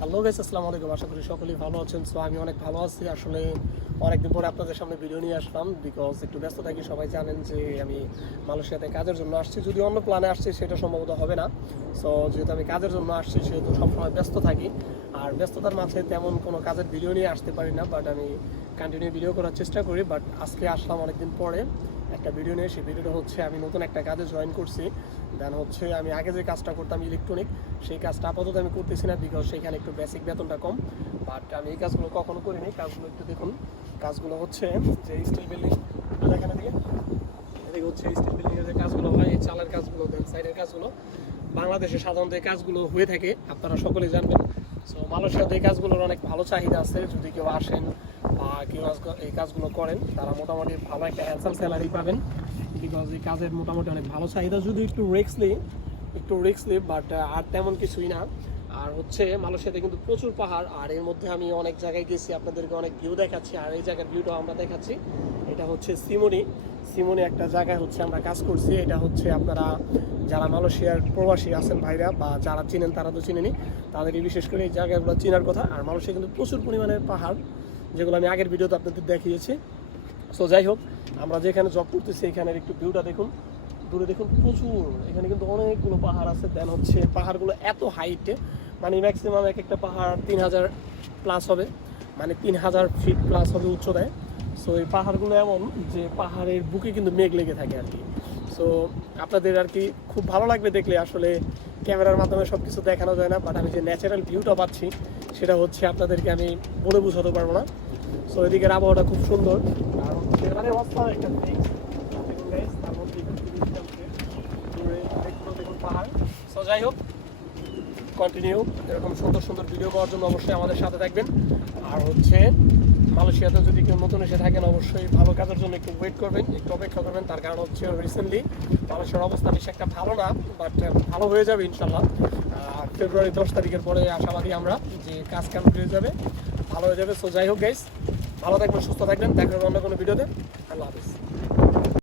Hello guys, আসসালামু আলাইকুম। আশা করি সকলেই ভালো আছেন। সো আমি অনেক ভালো আছি। আসলে অনেকদিন পরে আপনাদের সামনে ভিডিও নিয়ে আসলাম, বিকজ একটু ব্যস্ত থাকি। সবাই জানেন যে আমি মালয়েশিয়াতে কাজের জন্য আসছি। যদি অন্য প্ল্যানে আসছি সেটা সম্ভবত হবে না। সো যেহেতু আমি কাজের জন্য আসছি সেহেতু সবসময় ব্যস্ত থাকি, আর ব্যস্ততার মাঝে তেমন কোনো কাজের ভিডিও নিয়ে আসতে পারি না। বাট আমি কন্টিনিউ ভিডিও করার চেষ্টা করি। বাট আজকে আসলাম অনেকদিন পরে একটা ভিডিও নিয়ে। সেই ভিডিওটা হচ্ছে আমি নতুন একটা কাজে জয়েন করছি। দেন হচ্ছে আমি আগে যে কাজটা করতাম ইলেকট্রনিক, সেই কাজটা আপাতত আমি করতেছি না, বিকজ সেখানে একটু বেসিক বেতনটা কম। বাট আমি এই কাজগুলো কখনো করিনি। কাজগুলো একটু দেখুন। কাজগুলো হচ্ছে যে স্টিল বিল্ডিং, এখানে দিকে এদিকে হচ্ছে স্টিল বিল্ডিংয়ের যে কাজগুলো হয়, এই চালের কাজগুলো, দেন সাইডের কাজগুলো বাংলাদেশে সাধারণত এই কাজগুলো হয়ে থাকে, আপনারা সকলেই জানবেন। সো মালয়েশিয়াতে এই কাজগুলোর অনেক ভালো চাহিদা আছে। যদি কেউ আসেন বা কেউ এই কাজগুলো করেন, তারা মোটামুটি ভালো একটা হ্যান্ডসাম স্যালারি পাবেন, বিকজ এই কাজের মোটামুটি অনেক ভালো চাহিদা। যদি একটু রিস্কলি বাট আর তেমন কিছুই না। আর হচ্ছে মালয়েশিয়াতে কিন্তু প্রচুর পাহাড়, আর এর মধ্যে আমি অনেক জায়গায় গেছি, আপনাদেরকে অনেক ভিউ দেখাচ্ছি। আর এই জায়গার ভিউটাও আমরা দেখাচ্ছি। এটা হচ্ছে সিমনি একটা জায়গায় হচ্ছে আমরা কাজ করছি। এটা হচ্ছে আপনারা যারা মালয়েশিয়ার প্রবাসী আছেন ভাইরা বা যারা চিনেন তারা তো চিনেনি, তাদেরকে বিশেষ করে এই জায়গাগুলো চেনার কথা। আর মালয়েশিয়া কিন্তু প্রচুর পরিমাণের পাহাড়, যেগুলো আমি আগের ভিডিওতে আপনাদের দেখিয়েছি। সো যাই হোক, আমরা যেখানে জব করতেছি এখানের একটু ভিউটা দেখুন, দূরে দেখুন, প্রচুর এখানে কিন্তু অনেকগুলো পাহাড় আছে। দেন হচ্ছে পাহাড়গুলো এত হাইটে, মানে ম্যাক্সিমাম এক একটা পাহাড় 3000 প্লাস হবে, মানে 3000 ফিট প্লাস হবে উচ্চতায়। সো এই পাহাড়গুলো এমন যে পাহাড়ের বুকে কিন্তু মেঘ লেগে থাকে আর কি। সো আপনাদের আর কি খুব ভালো লাগবে দেখলে। আসলে ক্যামেরার মাধ্যমে সব কিছু দেখানো যায় না, বাট আমি যে ন্যাচারাল ভিউটা পাচ্ছি সেটা হচ্ছে আপনাদেরকে আমি বলে বোঝাতে পারবো না। সো এদিকের আবহাওয়াটা খুব সুন্দর, আর হচ্ছে মানে অসাধারণ একটা things। দেখুন guys, তার মধ্যে একটু বৃষ্টি নামছে, দূরে দেখুন পাহাড়। সো যাই হোক, কন্টিনিউ এরকম সুন্দর সুন্দর ভিডিও পাওয়ার জন্য অবশ্যই আমাদের সাথে থাকবেন। আর হচ্ছে মালয়েশিয়াতে যদি কেউ নতুন এসে থাকেন, অবশ্যই ভালো কাজের জন্য একটু ওয়েট করবেন, একটু অপেক্ষা করবেন। তার কারণ হচ্ছে রিসেন্টলি মালয়েশিয়ার অবস্থা বেশি একটা ভালো না, বাট ভালো হয়ে যাবে ইনশাল্লাহ। ফেব্রুয়ারি 10 তারিখের পরে আশাবাদী আমরা যে কাজ কাম হয়ে যাবে, ভালো হয়ে যাবে। সো যাই হোক গাইস, ভালো থাকবেন, সুস্থ থাকবেন। দেখা হবে অন্য কোনো ভিডিওতে। আল্লাহ হাফিজ।